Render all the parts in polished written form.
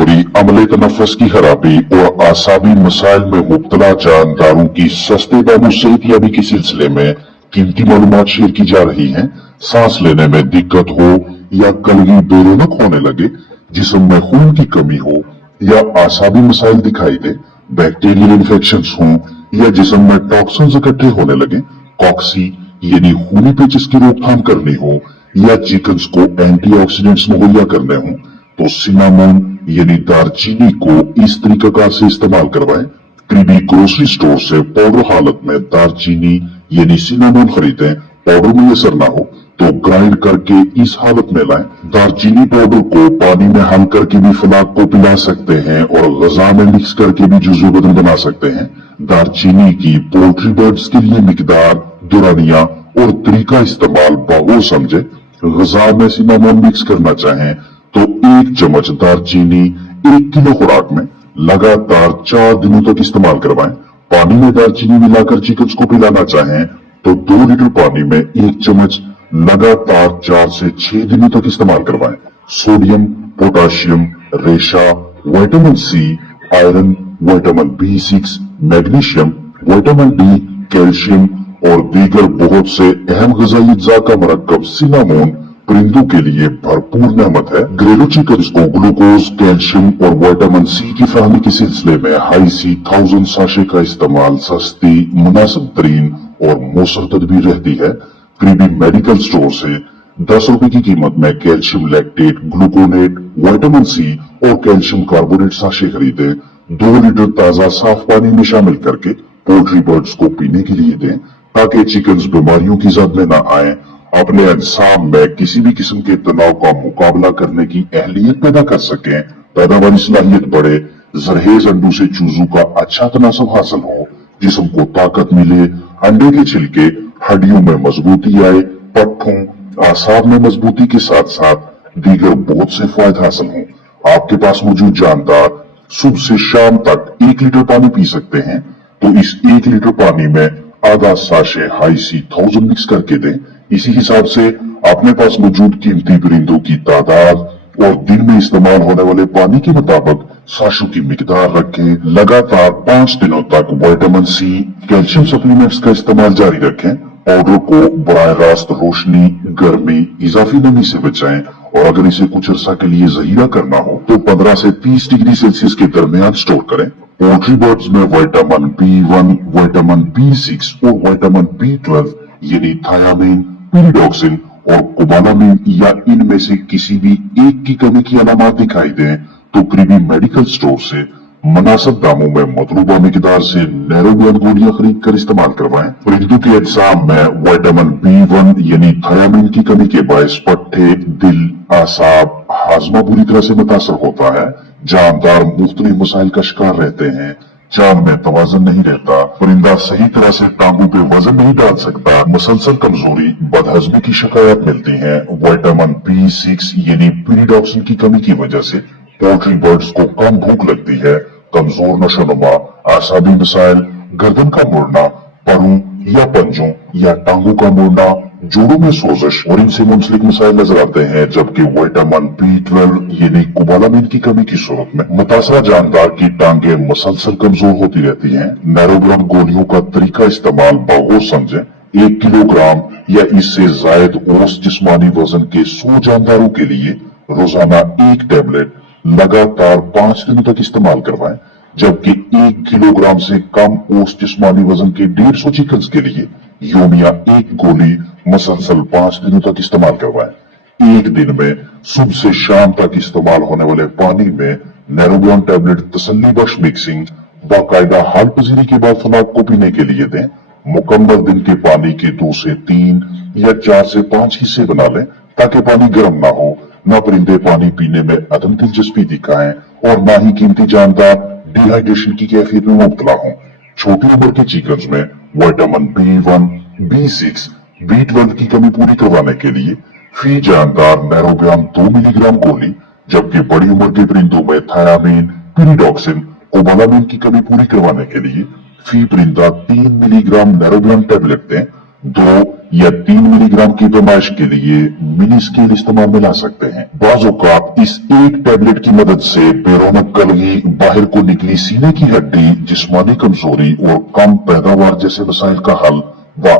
कमजोरी, अमले तनफ़्फ़ुस की खराबी और आसाबी मसाइल में मुब्तला जानदारों की सस्ते दामों सेहतियाबी के सिलसिले में कीमती मालूमात शेयर की जा रही हैं। सांस लेने में दिक्कत हो या कलगी बेरौनक होने लगे, जिस्म में खून की कमी हो या आसाबी मसाइल दिखाई दे, बैक्टीरियल इन्फेक्शन हों या जिस्म में टॉक्सिन्स इकट्ठे होने लगे, कॉक्सी यानी खूनी पेचिश की रोकथाम करनी हो या चिकन्स को एंटीऑक्सीडेंट्स मुहैया करने हों, तो सिनामोन यानी दालचीनी को इस तरीकाकार से इस्तेमाल करवाएं। करीबी ग्रोसरी स्टोर से पाउडर हालत में दालचीनी यानी सिनामोन खरीदें। पाउडर मुयसर ना हो तो ग्राइंड करके इस हालत में लाएं। दालचीनी पाउडर को पानी में हल करके भी फलाक को पिला सकते हैं और गजा में मिक्स करके भी जुज़ो बदन बना सकते हैं। दालचीनी की पोल्ट्री बर्ड्स के लिए मिकदार, दुरानिया और तरीका इस्तेमाल बागोर समझे। गजा में सिनामोन मिक्स करना चाहें तो 1 चम्मच दालचीनी 1 किलो खुराक में लगातार 4 दिनों तक इस्तेमाल करवाएं। पानी में दालचीनी मिलाकर चिकन्स को पिलाना चाहें तो 2 लीटर पानी में 1 चम्मच लगातार 4 से 6 दिनों तक इस्तेमाल करवाएं। सोडियम, पोटाशियम, रेशा, vitamin C, iron, vitamin B6, magnesium, vitamin D, calcium और दीगर बहुत से अहम ग़िज़ाई अज्जा का मरकब सिनामोन परिंदों के लिए भरपूर नेमत है। घरेलू चिकन्स को ग्लूकोज, कैल्शियम और विटामिन सी की फराहमी के सिलसिले में हाई सी 1000 साशे का इस्तेमाल सस्ती, मुनासिब तरीन और मौसर तदबीर रहती है। करीबी मेडिकल स्टोर से 10 रुपए की कीमत में calcium lactate, gluconate, vitamin C और कैल्शियम कार्बोनेट साशे खरीदे। 2 लीटर ताजा साफ पानी में शामिल करके पोल्ट्री बर्ड्स को पीने के लिए दें ताकि चिकन्स बीमारियों की जद में न आए, अपने अजसाम में किसी भी किस्म के तनाव का मुकाबला करने की अहलियत पैदा कर सकें, पैदावारी सलाहियत बढ़े, जरहेज अंडों से चूजों का अच्छा तनासब हासिल हो, जिस्म को ताकत मिले, अंडे के छिलके हड्डियों में मजबूती आए, पट्ठों आसाब में मजबूती के साथ साथ दीगर बहुत से फायदे हासिल हों। आपके पास मौजूद जानदार सुबह से शाम तक 1 लीटर पानी पी सकते हैं, तो इस 1 लीटर पानी में आधा साशे हाई सी 1000 मिक्स करके दें। इसी हिसाब से अपने पास मौजूद कीमती परिंदों की तादाद और दिन में इस्तेमाल होने वाले पानी के मुताबिक साशों की मिकदार रखें। लगातार 5 दिनों तक विटामिन सी, कैल्शियम सप्लीमेंट्स का इस्तेमाल जारी रखें। पाउडर को बराह रास्त रोशनी, गर्मी, इजाफी नमी से बचाएं और अगर इसे कुछ अरसा के लिए जहीरा करना हो तो 15 से 30 डिग्री सेल्सियस के दरमियान स्टोर करें। पोल्ट्री बर्ड्स में विटामिन B1, विटामिन B6 और विटामिन B12 यानी थायामीन, पीरिडॉक्सिन और कोबालामिन या इनमें से किसी भी एक की कमी की अलामत दिखाई दें तो करीबी मेडिकल स्टोर से मुनासिब दामों में मतलूबा मिकदार से नैरोबियन गोलियां खरीद कर इस्तेमाल करवाएं। परिंदों के अजसाम में विटामिन B1 यानी थायामीन की कमी के बायस पट्टे, दिल, आसाब, हाजमा बुरी तरह से मुतासर होता है। जानदार मुख्तलिफ मसाइल का शिकार रहते हैं। जान में तवाज़ुन नहीं रहता, परिंदा सही तरह से टांगों पे वजन नहीं डाल सकता, मुसलसल कमजोरी, बदहजमी की शिकायत मिलती है। विटामिन B6 यानी पीरिडॉक्सिन की कमी की वजह से पोल्ट्री बर्ड्स को कम भूख लगती है, कमजोर नशोनुमा, आसाबी मसाइल, गर्दन का मुड़ना, परों या पंजों या टांगों का मुड़ना, जोड़ों में सोजिश और इनसे मुंसलिक मसाइल नजर आते हैं। जबकि विटामिन B12 यानी कोबालामिन की कमी की सूरत में मुतासरा जानदार की टांगे मुसलसल कमजोर होती रहती हैं। नैरोबियन गोलियों का तरीका इस्तेमाल बागोर समझें। 1 किलोग्राम या इससे जायद औसत जिस्मानी वजन के 100 जानदारों के लिए रोजाना 1 टैबलेट लगातार 5 दिनों तक इस्तेमाल करवाएं, जबकि 1 किलोग्राम से कम औसत जिस्मानी वजन के 150 चिकन्स के लिए योमिया 1 गोली मुसलसल 5 दिनों तक इस्तेमाल करवाएं। 1 दिन में सुबह से शाम तक इस्तेमाल होने वाले पानी में नैरोबियन टैबलेट तसल्ली बख्श मिक्सिंग बाकायदा हाल पजीरी के बाद फलाक को पीने के लिए दें। मुकम्मल दिन के पानी के 2 से 3 या 4 से 5 हिस्से बना लें ताकि पानी गर्म ना हो, न परिंदे पानी पीने में अदम दिलचस्पी दिखाएं और न ही कीमती जानदार डिहाइड्रेशन की कैफियत में मुब्तला हों। छोटी उम्र के चिकन्स में विटामिन B1, B6, B12 की कमी पूरी करवाने के लिए फी जानदार नैरोबियन 2 मिलीग्राम गोली, जबकि बड़ी उम्र के परिंदों में थायामीन, पीरिडॉक्सिन, कोबालामिन की कमी पूरी करवाने के लिए फी परिंदा 3 मिलीग्राम नैरोबियन टैबलेट दें। 2 या 3 मिलीग्राम की पैमाइश के लिए मिनी स्केल इस्तेमाल में ला सकते हैं। बाज़ औक़ात इस एक टैबलेट की मदद से बेरौनक कलगी, बाहर को निकली सीने की हड्डी, जिस्मानी कमजोरी और कम पैदावार जैसे मसाइल का हल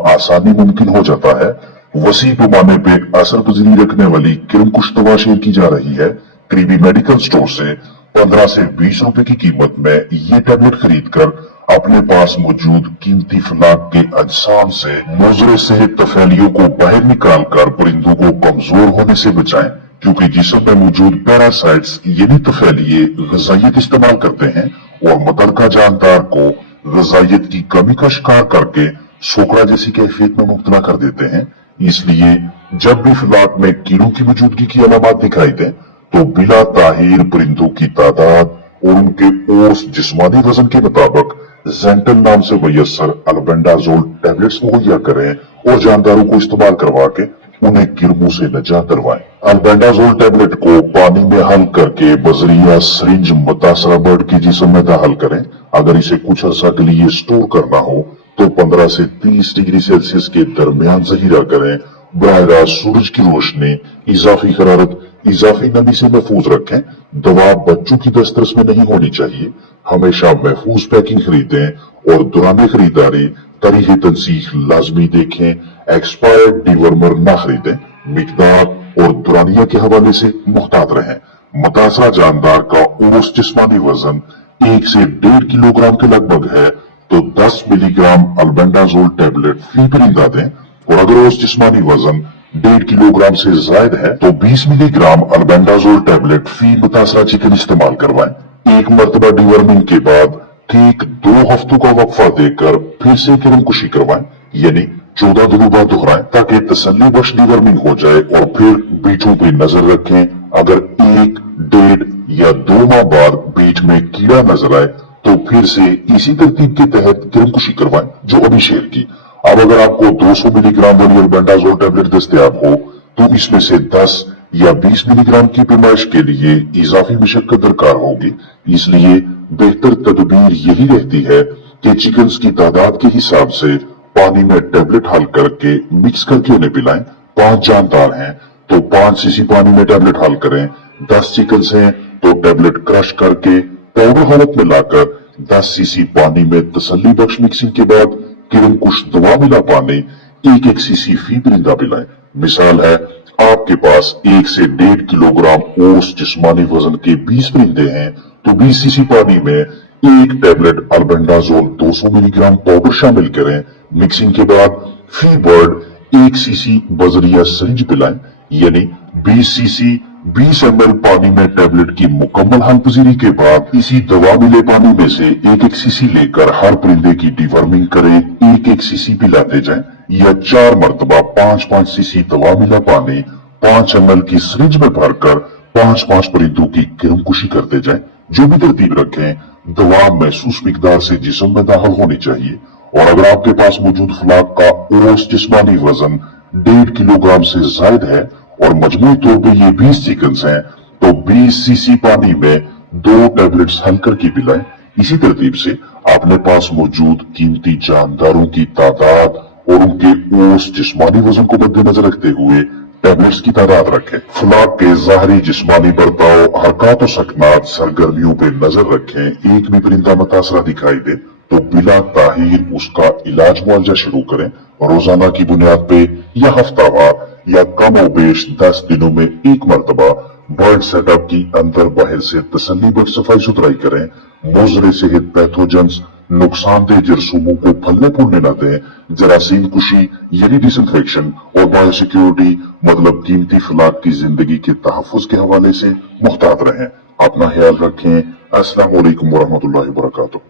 आसानी मुमकिन हो जाता है। वसी पैमाने पे असर पजरी रखने वाली किरमकुश दवा शेयर की जा रही है। करीबी मेडिकल स्टोर से 15 से 20 रुपए की कीमत में ये टैबलेट खरीद कर अपने पास मौजूद कीमती फलाक के अजसाम से मुज़र सेहत तफैलियों को बाहर निकाल कर परिंदों को कमजोर होने से बचाएं, क्योंकि जिस्म में मौजूद पैरासाइट्स यानी तफैलिये ग़िज़ाइयत इस्तेमाल करते हैं और मुतलका जानदार को ग़िज़ाइयत की कमी का शिकार करके सोकरा जैसी कैफियत में मुब्तला कर देते हैं। इसलिए जब भी फलाक में कीड़ों की मौजूदगी की अलामत दिखाई दे तो बिला ताहीर परिंदों की तादाद और उनके ओस जिस्मानी वजन के मुताबिक ज़ेंटल नाम से मुयस्सर अल्बेंडाजोल टैबलेट्स मुहैया करें और जानदारों को इस्तेमाल करवा के उन्हें किरमों से निजात दिलवाएं। अल्बेंडाजोल टैबलेट को पानी में हल करके बजरिया सरिंज मुतासरा बर्ड के जिस्म में दाखिल करें। अगर इसे कुछ अर्सा के लिए स्टोर करना हो तो 15 से 30 डिग्री सेल्सियस के दरमियान ज़हीरा करें। बराह रास्त सूरज की रोशनी, इजाफी हरारत, इजाफी नमी से महफूज रखें। दवा बच्चों की दस्तरस में नहीं होनी चाहिए। हमेशा महफूज पैकिंग खरीदें और दौरान खरीदारी तारीख तनसीख लाजमी देखें। एक्सपायर्ड डिवर्मर ना खरीदें। मिकदार और दुरानिया के हवाले से मुहतात रहें। मुतासरा जानदार का औसत जिस्मानी वजन 1 से 1.5 किलोग्राम के लगभग है तो 10 मिलीग्राम अल्बेंडाजोल टैबलेट फी परिंदा दें, और अगर औसत जिस्मानी वजन 1.5 किलोग्राम से जायद है तो 20 मिलीग्राम अल्बेंडाजोल टैबलेट फी मुतासरा चिकन इस्तेमाल करवाएं। एक मरतबा डिवर्मिंग के बाद ठीक 2 हफ्तों का वक्फा देकर फिर से किरमकुशी करवाएं, यानी 14 दिनों बाद दोहराएं, ताकि तसल्ली बख्श डिवर्मिंग हो जाए। और फिर बीजों पे नजर रखें। अगर 1, 1.5 या 2 माह बाद बीज में कीड़ा नजर आए तो फिर से इसी तरतीब के तहत किरमकुशी करवाएं जो अभी शेयर की। अब अगर आपको 200 मिलीग्राम वाली अल्बेंडाजोल टैबलेट दस्तयाब हो तो इसमें से 10 या 20 मिलीग्राम की पैमाइश के लिए इजाफी मशक्कत दरकार होगी। इसलिए बेहतर तदबीर यही रहती है कि चिकन्स की तादाद के हिसाब से पानी में टैबलेट हल करके मिक्स करके उन्हें पिलाएं। 5 जानदार हैं तो 5 सीसी पानी में टैबलेट हल करें। 10 चिकन्स हैं तो टैबलेट क्रश करके पाउडर हालत में लाकर 10 सीसी पानी में तसल्ली बख्श मिक्सिंग के बाद किरमकुश दवा मिला पानी 1-1 सीसी फी परिंदा पिलाएं। मिसाल है, आपके पास 1 से 1.5 किलोग्राम औसत जिस्मानी वजन के 20 परिंदे हैं तो 20 सीसी पानी में 1 टैबलेट अल्बेंडाजोल 200 मिलीग्राम पाउडर शामिल करें। मिक्सिंग के बाद फी बर्ड 1 सीसी बजरिया सरिंज पिलाएं, यानी 20 सीसी 20 ml पानी में टैबलेट की मुकम्मल हल पजीरी के बाद इसी दवा मिले पानी में से 1-1 सीसी लेकर हर परिंदे की डिवर्मिंग करें। 1-1 सीसी पिलाते जाएं, या 4 मरतबा 5-5 सीसी दवा मिला पानी 5 ml की सरिंज में भरकर 5-5 परिंदों की किरमकुशी करते जाएं। जो भी तरतीब रखें, दवा महसूस मिकदार से जिस्म में दाखिल होनी चाहिए। और अगर आपके पास मौजूद फलाक का औसत जिस्मानी वजन 1.5 किलोग्राम से जायद है और मजमूई तौर पे ये 20 चिकन्स हैं तो 20 सीसी पानी में 2 टैबलेट्स हल करके पिलाएं। इसी तरतीब से अपने पास मौजूद कीमती जानदारों की तादाद और उनके औसत जिस्मानी वजन को मद्देनजर रखते हुए टैबलेट्स की तादाद रखें। फलाक के ज़ाहरी जिस्मानी बर्ताव, हरकत और सकनात, सरगर्मियों पे नजर रखें। एक भी परिंदा मुतासरा दिखाई दे तो बिला ताहीर उसका इलाज मुआवजा शुरू करें। रोजाना की बुनियाद पे या हफ्तावार या कम और बेश 10 दिनों में एक मरतबा बर्ड सेटअप की अंदर बाहर से तसल्ली बख्श सफाई सुथराई करें। मुज़र सेहत पैथोजेंस, नुकसानदेह जरसूमों को फलने फूलने न दें। जरासीम कुशी यानी डिसइंफेक्शन और बायोसिक्योरिटी मतलब कीमती फलाक की जिंदगी के तहफ़्फ़ुज़ के हवाले से मुहतात रहें। अपना ख्याल रखें। अस्सलाम वालेकुम वरहमतुल्लाहि वबरकातुहू।